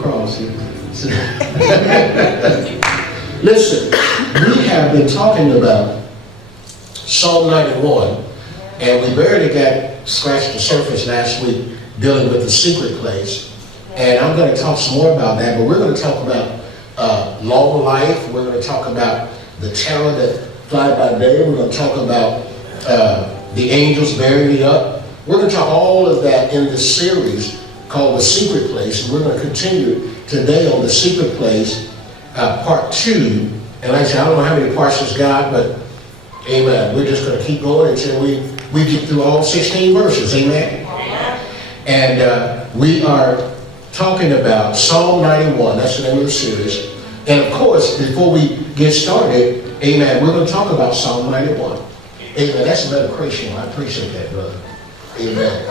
cross here. Listen, we have been talking about Psalm 91, and we barely got scratched the surface last week dealing with the secret place. And I'm going to talk some more about that, but we're going to talk about long life. We're going to talk about the terror that fly by day. We're going to talk about the angels bearing me up. We're going to talk all of that in this series called The Secret Place. And we're going to continue today on The Secret Place, part 2. And like I said, I don't know how many parts it's got, but amen. We're just going to keep going until we get through all 16 verses. Amen. And we are talking about Psalm 91. That's the name of the series. And of course, before we get started, amen, we're going to talk about Psalm 91. Amen. That's a meditation. I appreciate that, brother. Amen.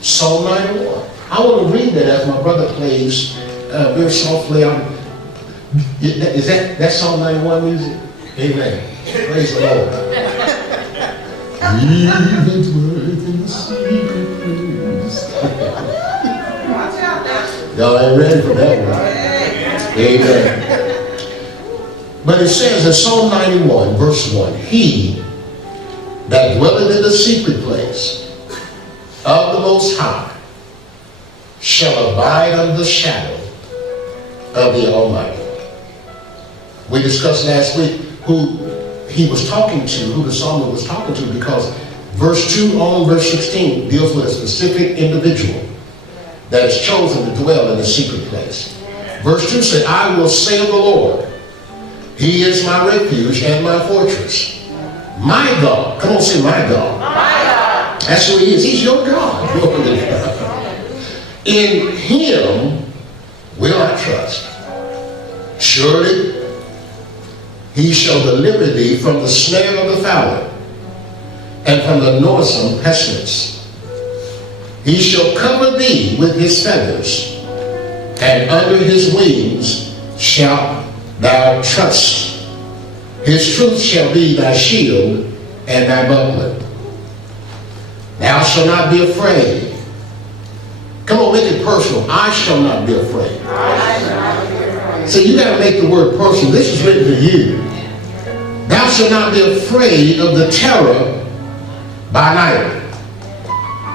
Psalm 91. I want to read that as my brother plays very softly. Is that Psalm 91 music? Amen. Praise the Lord. He that dwelleth in the secret place. Y'all ain't ready for that one. Amen. But it says in Psalm 91, verse 1, He that dwelleth in the secret place of the Most High shall abide under the shadow of the Almighty. We discussed last week who he was talking to, who the psalmist was talking to, because verse 2 on verse 16 deals with a specific individual that is chosen to dwell in the secret place. Verse 2 said, I will say of the Lord, He is my refuge and my fortress. My God. Come on, say my God. My God. That's who He is. He's your God. In Him will I trust. Surely He shall deliver thee from the snare of the fowler and from the noisome pestilence. He shall cover thee with His feathers, and under His wings shalt thou trust. His truth shall be thy shield and thy buckler. Thou shalt not be afraid. Come on, make it personal. I shall not be afraid. So you got to make the word personal. This is written to you. Thou shalt not be afraid of the terror by night,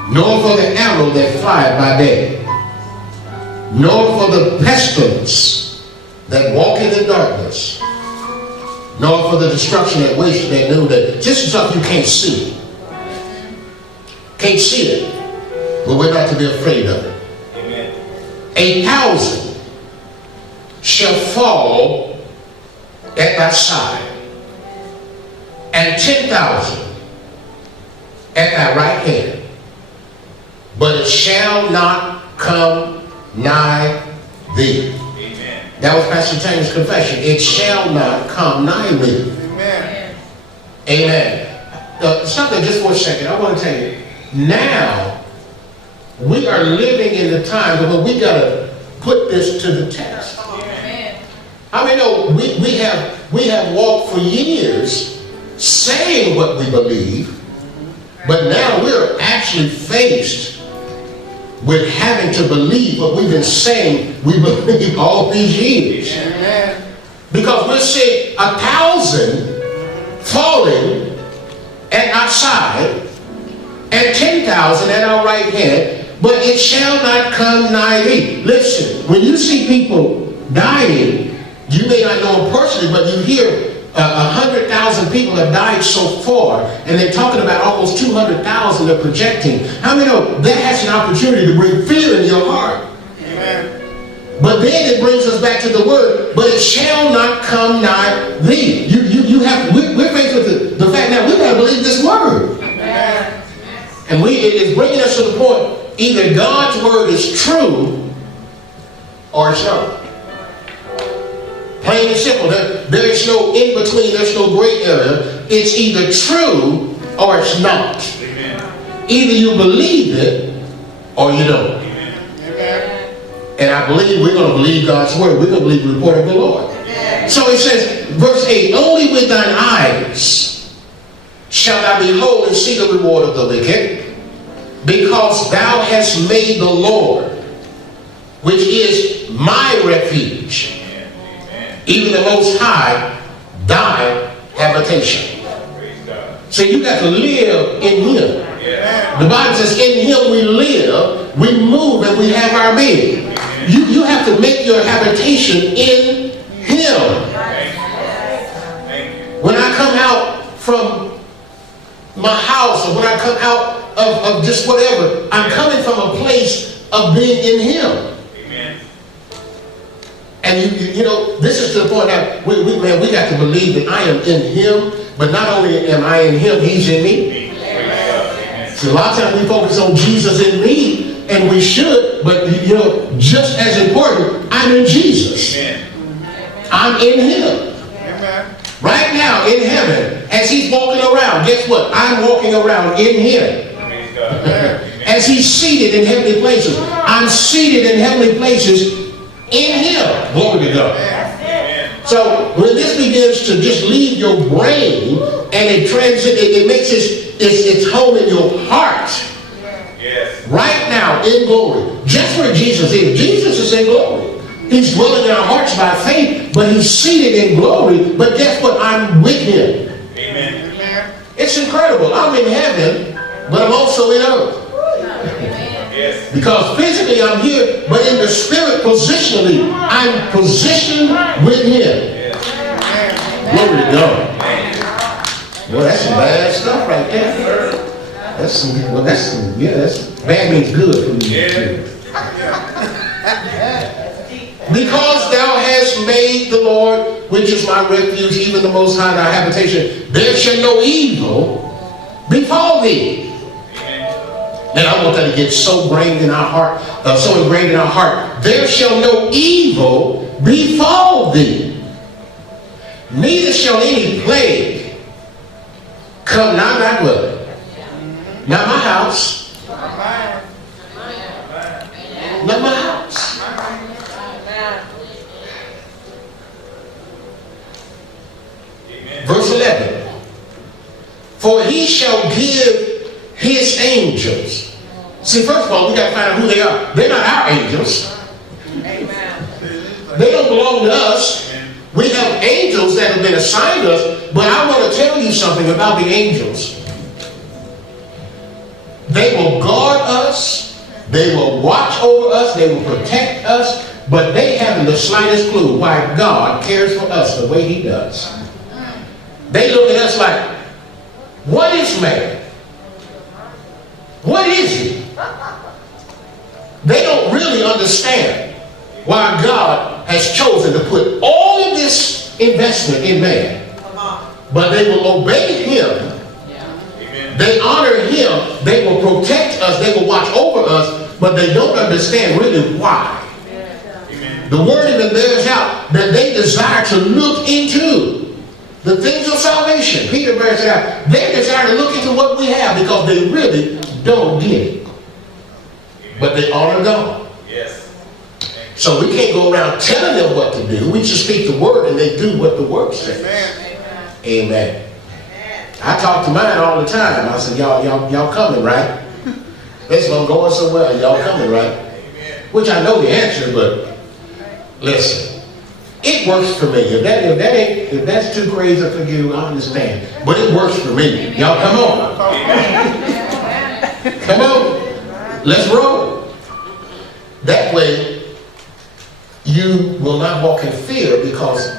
nor for the arrow that flieth by day, nor for the pestilence that walketh in darkness, nor for the destruction that wasteth at noonday. Just stuff you can't see. Can't see it, but we're not to be afraid of it. Amen. 1,000 shall fall at thy side, and 10,000 at thy right hand, but it shall not come nigh thee. Amen. That was Pastor Taylor's confession. It shall not come nigh thee. Amen. Amen. Stop there just for a second. I want to tell you, now we are living in the time where we got to put this to the test. Amen. I mean, we have walked for years saying what we believe, but now we're actually faced with having to believe what we've been saying we believe all these years. Amen. Because we're seeing 1,000 falling at our side and 10,000 at our right hand, but it shall not come nigh thee. Listen, when you see people dying, you may not know them personally, but you hear 100,000 people have died so far, and they're talking about almost 200,000 they're projecting. How many know that has an opportunity to bring fear in your heart? Amen. But then it brings us back to the word, but it shall not come nigh thee. We're faced with the fact that we got to believe this word. Amen. And it is bringing us to the point, either God's word is true or it's not. Plain and simple. There is no in-between. There's no gray area. It's either true or it's not. Amen. Either you believe it or you don't. Amen. And I believe we're going to believe God's word. We're going to believe the report of the Lord. Amen. So it says, verse 8, only with thine eyes shalt thou behold and see the reward of the wicked, because thou hast made the Lord, refuge. Even the Most High, thy habitation. So you got to live in Him. The Bible says, in Him we live, we move, and we have our being. You have to make your habitation in Him. When I come out from my house, or when I come out of just whatever, I'm coming from a place of being in Him. And you know, this is to the point that we got to believe that I am in Him, but not only am I in Him, He's in me. So a lot of times we focus on Jesus in me, and we should, but you know, just as important, I'm in Jesus. I'm in Him. Right now in heaven, as He's walking around, guess what? I'm walking around in Him. As He's seated in heavenly places, I'm seated in heavenly places in Him. Glory to God. So when this begins to just leave your brain and it makes its home in your heart. Right now in glory, just where Jesus is. Jesus is in glory. He's dwelling in our hearts by faith, but He's seated in glory. But guess what? I'm with Him. Amen. It's incredible. I'm in heaven, but I'm also in earth. Yes. Because physically I'm here, but in the spirit, positionally, I'm positioned with Him. Yes. Glory to God. Well, that's some bad stuff right there. That's bad means good for me. Yeah. Because thou hast made the Lord, which is my refuge, even the Most High thy habitation, there shall no evil befall thee. And I want that to get so ingrained in our heart, there shall no evil befall thee. Neither shall any plague come nigh thy dwelling. Not my house. Not my house. Verse 11. For He shall give His angels. See, first of all, we got to find out who they are. They're not our angels. They don't belong to us. We have angels that have been assigned us, but I want to tell you something about the angels. They will guard us, they will watch over us, they will protect us, but they haven't the slightest clue why God cares for us the way He does. They look at us like, what is man? What is he? They don't really understand why God has chosen to put all of this investment in man. But they will obey Him. They honor Him. They will protect us. They will watch over us. But they don't understand really why. The word even bears out that they desire to look into the things of salvation. Peter bears it out. They desire to look into what we have because they really don't get it. But they honor God. Yes. So we can't go around telling them what to do. We just speak the word and they do what the word says. Amen. Amen. I talk to mine all the time. I said, y'all coming, right? Listen, I'm going somewhere. Y'all coming, right? Which I know the answer, but listen. It works for me. If that's too crazy for you, I understand. But it works for me. Y'all come on. Come on. Let's roll. That way, you will not walk in fear because